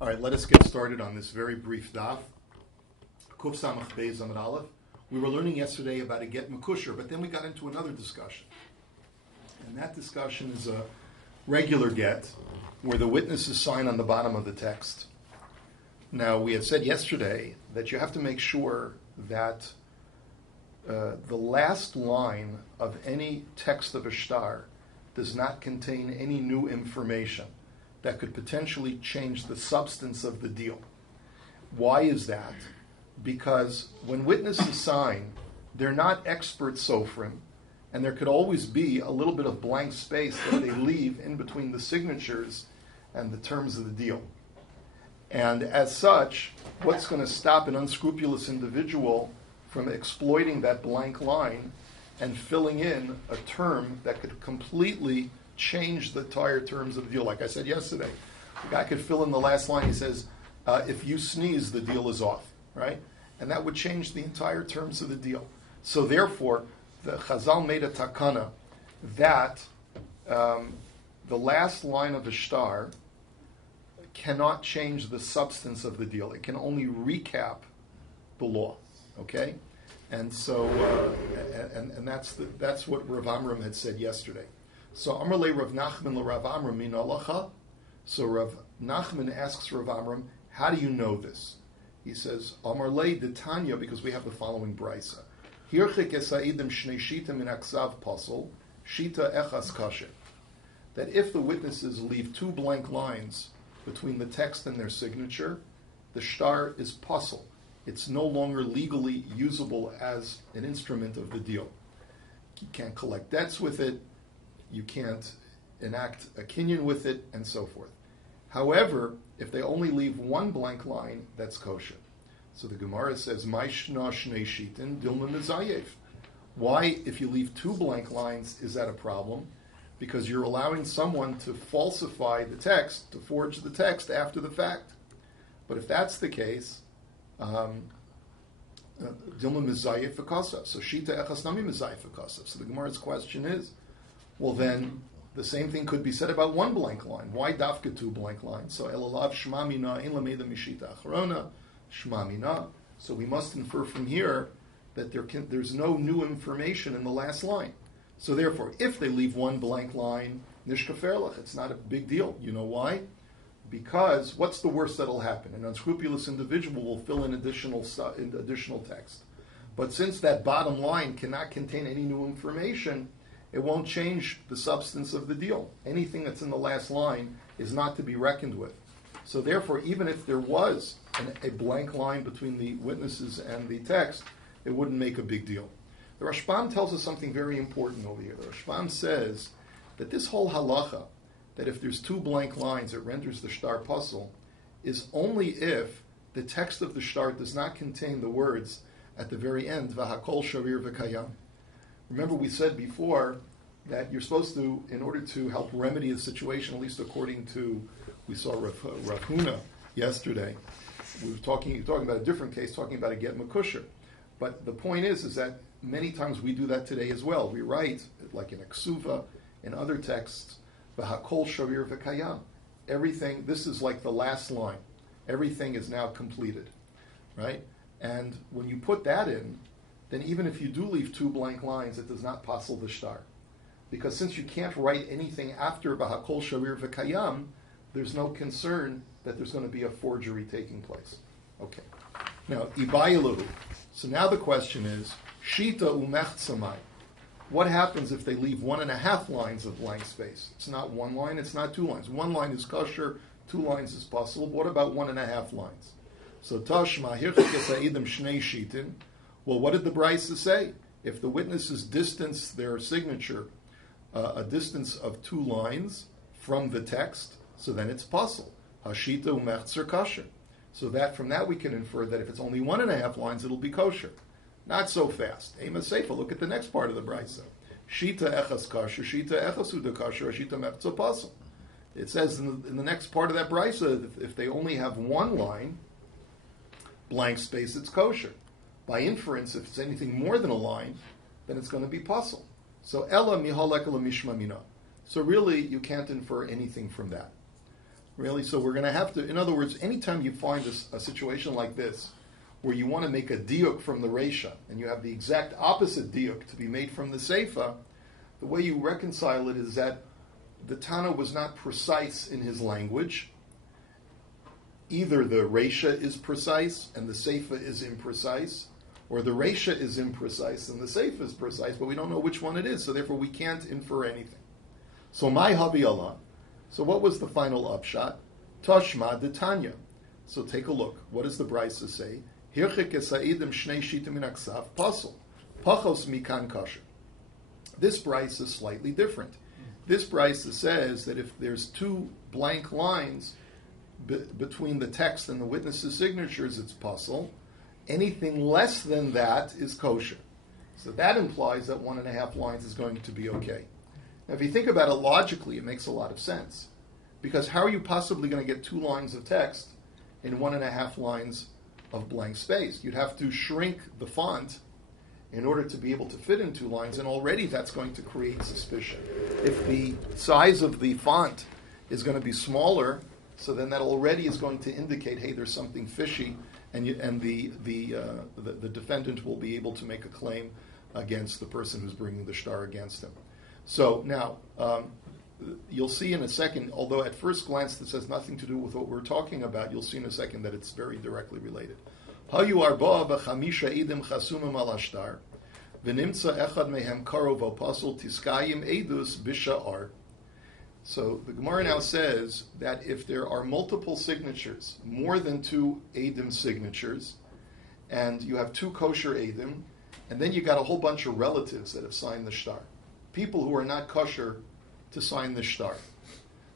All right, let us get started on this very brief daf. Kuf Samach Beis Amud Aleph. We were learning yesterday about a get mekusher, but then we got into another discussion. And that discussion is a regular get, where the witnesses sign on the bottom of the text. Now, we had said yesterday that you have to make sure that the last line of any text of a shtar does not contain any new information that could potentially change the substance of the deal. Why is that? Because when witnesses sign, they're not expert sofrim, and there could always be a little bit of blank space that they leave in between the signatures and the terms of the deal. And as such, what's going to stop an unscrupulous individual from exploiting that blank line and filling in a term that could completely change the entire terms of the deal? Like I said yesterday, the guy could fill in the last line. He says, if you sneeze, the deal is off, right? And that would change the entire terms of the deal. So therefore, the Chazal made a takana that the last line of the shtar cannot change the substance of the deal. It can only recap the law, okay? And so, and that's what Rav Amram had said yesterday. So Amrle Rav Nachman le Rav Amram min halacha. So Rav Nachman asks Rav Amram, how do you know this? He says, Amrle de Tanya, because we have the following brisa. Hirchik esaidim shnei shita min aksav pasol, shita echas kasher. That if the witnesses leave two blank lines between the text and their signature, the shtar is pasol. It's no longer legally usable as an instrument of the deal. You can't collect debts with it. You can't enact a kinyan with it, and so forth. However, if they only leave one blank line, that's kosher. So the Gemara says, "Mai shna shnei shitin dilma mizayev." Why, if you leave two blank lines, is that a problem? Because you're allowing someone to falsify the text, to forge the text after the fact. But if that's the case, dilma mizayev v'kasav. So shita echas nami mizayev v'kasav. So the Gemara's question is, well, then the same thing could be said about one blank line. Why dafka two blank lines? So elalav shma mina ein lameda mishita acharona shma mina. So we must infer from here that there's no new information in the last line. So therefore, if they leave one blank line, nishkaferlach, it's not a big deal. You know why? Because what's the worst that'll happen? An unscrupulous individual will fill in additional text. But since that bottom line cannot contain any new information, it won't change the substance of the deal. Anything that's in the last line is not to be reckoned with. So therefore, even if there was a blank line between the witnesses and the text, it wouldn't make a big deal. The Rashbam tells us something very important over here. The Rashbam says that this whole halacha, that if there's two blank lines, it renders the shtar puzzle, is only if the text of the shtar does not contain the words at the very end, v'hakol shavir v'kayam. Remember, we said before that you're supposed to, in order to help remedy the situation, at least according to, we saw Rav Huna yesterday. We were talking about a different case, talking about a get mekusher. But the point is that many times we do that today as well. We write, like in a ksuva, in other texts, v'hakol shavir v'kayam. Everything, this is like the last line. Everything is now completed, right? And when you put that in, then even if you do leave two blank lines, it does not passel the shtar. Because since you can't write anything after v'hakol shavir v'kayam, there's no concern that there's going to be a forgery taking place. Okay. Now, ibayilahu. So now the question is, shita umechtzamai. What happens if they leave 1.5 lines of blank space? It's not one line, it's not two lines. One line is kosher, 2 lines is possible. What about 1.5 lines? So tashma hirchik esaidim shnei shitin. Well, what did the brisa say? If the witnesses distance their signature a distance of 2 lines from the text, so then it's puzzle. Hashita umechzer kosher. So that from that we can infer that if it's only 1.5 lines, it'll be kosher. Not so fast. Ema Seifa, look at the next part of the brisa. Shita echas kosher, shita echas uda kosher, shita mechzer puzzle. It says in the next part of that brisa, if they only have one line, blank space, it's kosher. By inference, if it's anything more than a line, then it's going to be puzzle. So ella mihalek mishma mina. So really, you can't infer anything from that. Really? So we're going to have to, in other words, anytime you find a situation like this, where you want to make a diuk from the Reisha, and you have the exact opposite diuk to be made from the Seifa, the way you reconcile it is that the Tana was not precise in his language. Either the Reisha is precise and the Seifa is imprecise, or the Reisha is imprecise and the Seifa is precise, but we don't know which one it is, so therefore we can't infer anything. So, my Havi Allah. So what was the final upshot? Tashma de Tanya. So take a look. What does the Brisa say? Hirchik esaidim shnei shitim min aksav pasel. Pachos mikan kasher. This Brisa is slightly different. This Brisa says that if there's two blank lines between the text and the witness's signatures, it's pasel. Anything less than that is kosher. So that implies that 1.5 lines is going to be okay. Now, if you think about it logically, it makes a lot of sense. Because how are you possibly going to get 2 lines of text in 1.5 lines of blank space? You'd have to shrink the font in order to be able to fit in 2 lines, and already that's going to create suspicion. If the size of the font is going to be smaller, so then that already is going to indicate, hey, there's something fishy, and the defendant will be able to make a claim against the person who's bringing the shtar against him. So now, you'll see in a second, although at first glance this has nothing to do with what we're talking about, you'll see in a second that it's very directly related. Hayu arba v'chamisha edim chasumim al hashtar, v'nimtza echad mehem karov opasol tiskayim edus bisha'ar. So the Gemara now says that if there are multiple signatures, more than 2 edim signatures, and you have 2 kosher edim, and then you got a whole bunch of relatives that have signed the shtar, people who are not kosher to sign the shtar.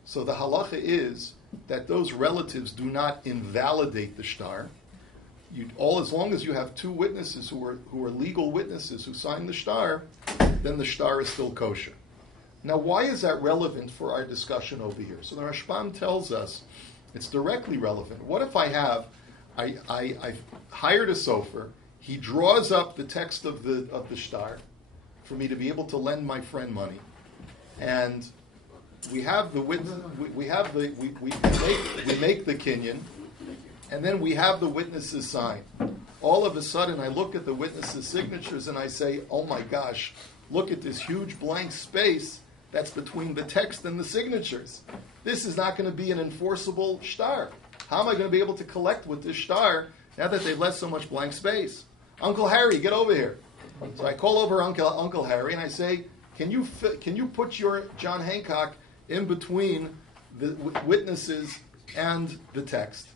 So the halacha is that those relatives do not invalidate the shtar. As long as you have 2 witnesses who are legal witnesses who sign the shtar, then the shtar is still kosher. Now, why is that relevant for our discussion over here? So the Rashbam tells us it's directly relevant. What if I've hired a sofer, he draws up the text of the shtar for me to be able to lend my friend money, and we have the witness, we make the kinyan, and then we have the witnesses sign. All of a sudden, I look at the witnesses' signatures and I say, "Oh my gosh, look at this huge blank space that's between the text and the signatures. This is not going to be an enforceable shtar. How am I going to be able to collect with this shtar now that they've left so much blank space? Uncle Harry, get over here." So I call over Uncle Harry and I say, can you put your John Hancock in between the witnesses and the text?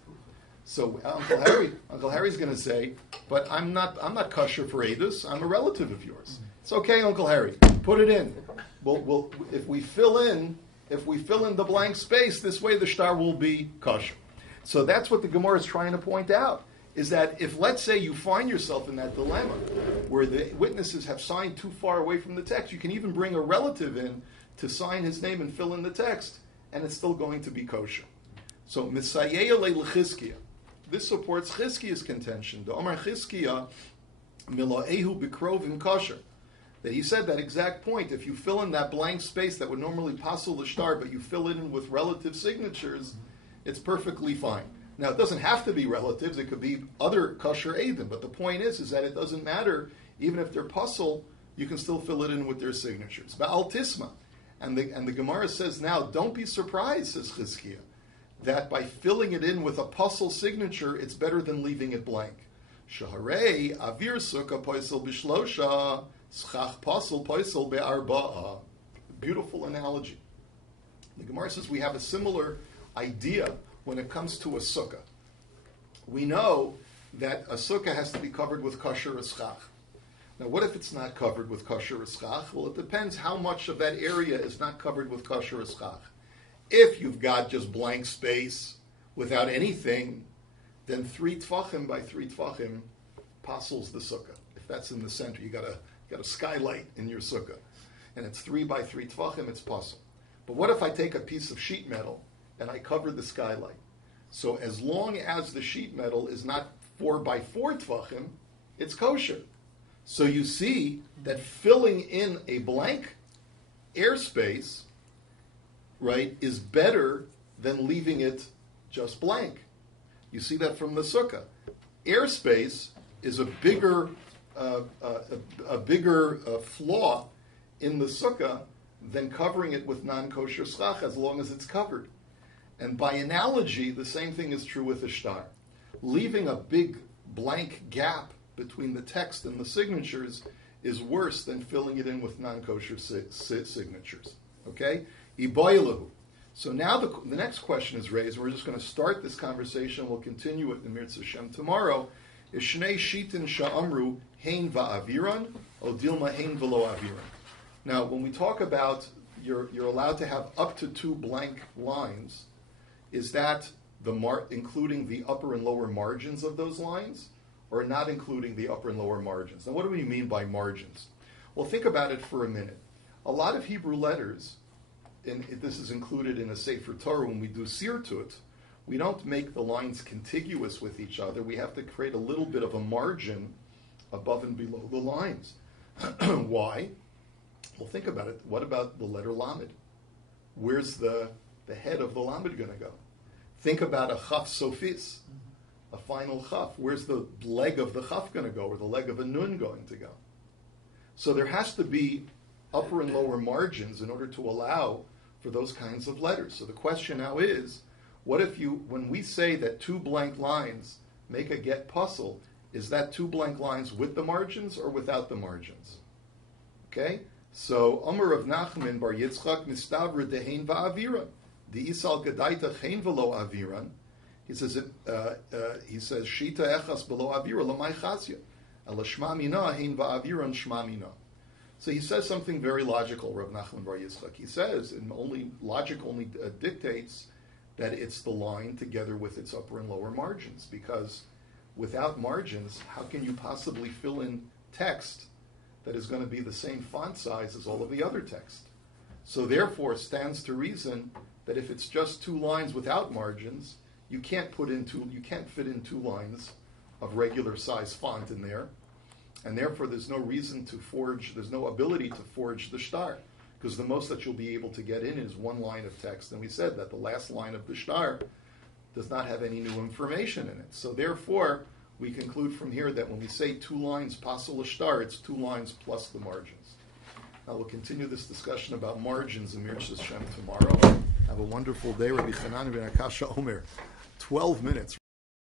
So Uncle Harry's going to say, but I'm not kosher for edus. I'm a relative of yours. It's okay, Uncle Harry, put it in. We'll if we fill in the blank space, this way the shtar will be kosher. So that's what the Gemara is trying to point out. Is that if, let's say, you find yourself in that dilemma where the witnesses have signed too far away from the text, you can even bring a relative in to sign his name and fill in the text, and it's still going to be kosher. So, Misayeya le'Chizkiya. This supports Chizkiya's contention. The Omar Chizkiya, Milo'ehu b'krovim kosher. That he said that exact point. If you fill in that blank space that would normally passel the shtar, but you fill it in with relative signatures, it's perfectly fine. Now, it doesn't have to be relatives. It could be other kosher edim. But the point is that it doesn't matter. Even if they're puzzle, you can still fill it in with their signatures. Ba'al tisma. And the Gemara says now, don't be surprised, says Chizkiya, that by filling it in with a puzzle signature, it's better than leaving it blank. Shaharei avir sukkah poisel bishlosha schach puzzle poisel be'arba'a. Beautiful analogy. The Gemara says we have a similar idea when it comes to a sukkah. We know that a sukkah has to be covered with kosher eschach. Now, what if it's not covered with kosher eschach? Well, it depends how much of that area is not covered with kosher eschach. If you've got just blank space without anything, then 3 tfachim by 3 tfachim passels the sukkah. If that's in the center, you got a skylight in your sukkah, and it's 3 by 3 tfachim, it's passel. But what if I take a piece of sheet metal and I cover the skylight? So as long as the sheet metal is not 4 by 4 tfachim, it's kosher. So you see that filling in a blank airspace, right, is better than leaving it just blank. You see that from the sukkah. Airspace is a bigger flaw in the sukkah than covering it with non-kosher schach as long as it's covered. And by analogy, the same thing is true with the shtar. Leaving a big blank gap between the text and the signatures is worse than filling it in with non-kosher signatures. Okay? Iboilahu. So now the next question is raised, and we're just going to start this conversation. We'll continue it in Mirz Hashem tomorrow. Is Shnei Shitin Sha'amru Hein Va'aviran, O Dilma Hein V'lo Aviran. Now, when we talk about you're allowed to have up to 2 blank lines, is that including the upper and lower margins of those lines, or not including the upper and lower margins? Now, what do we mean by margins? Well, think about it for a minute. A lot of Hebrew letters, and this is included in a Sefer Torah when we do Sirtut, we don't make the lines contiguous with each other. We have to create a little bit of a margin above and below the lines. Why? Well, think about it. What about the letter Lamed? Where's the head of the Lamed going to go? Think about a Chaf Sofis, a final Chaf. Where's the leg of the Chaf going to go, or the leg of a Nun going to go? So there has to be upper and lower margins in order to allow for those kinds of letters. So the question now is, what if when we say that 2 blank lines make a get puzzle, is that 2 blank lines with the margins or without the margins? Okay? So, Omer of Nachman bar Yitzchak mistavra dehein va'aviran. The isal gedaita hein v'lo aviran. He says, Shita echas below avira l'may chasya. Ala shma mina hein va'aviran shma mina. So he says something very logical, Rav Nachman bar Yitzchak. He says, and logic only dictates that it's the line together with its upper and lower margins, because without margins, how can you possibly fill in text that is going to be the same font size as all of the other text? So therefore, it stands to reason that if it's just 2 lines without margins, you can't fit in 2 lines of regular size font in there, and therefore there's no ability to forge the shtar, because the most that you'll be able to get in is 1 line of text, and we said that the last line of the shtar does not have any new information in it. So therefore, we conclude from here that when we say 2 lines pasul shtar, it's 2 lines plus the margins. Now we'll continue this discussion about margins in Mirz Hashem tomorrow. Have a wonderful day. Rabbi Chanan ben Akasha Omer. 12 minutes.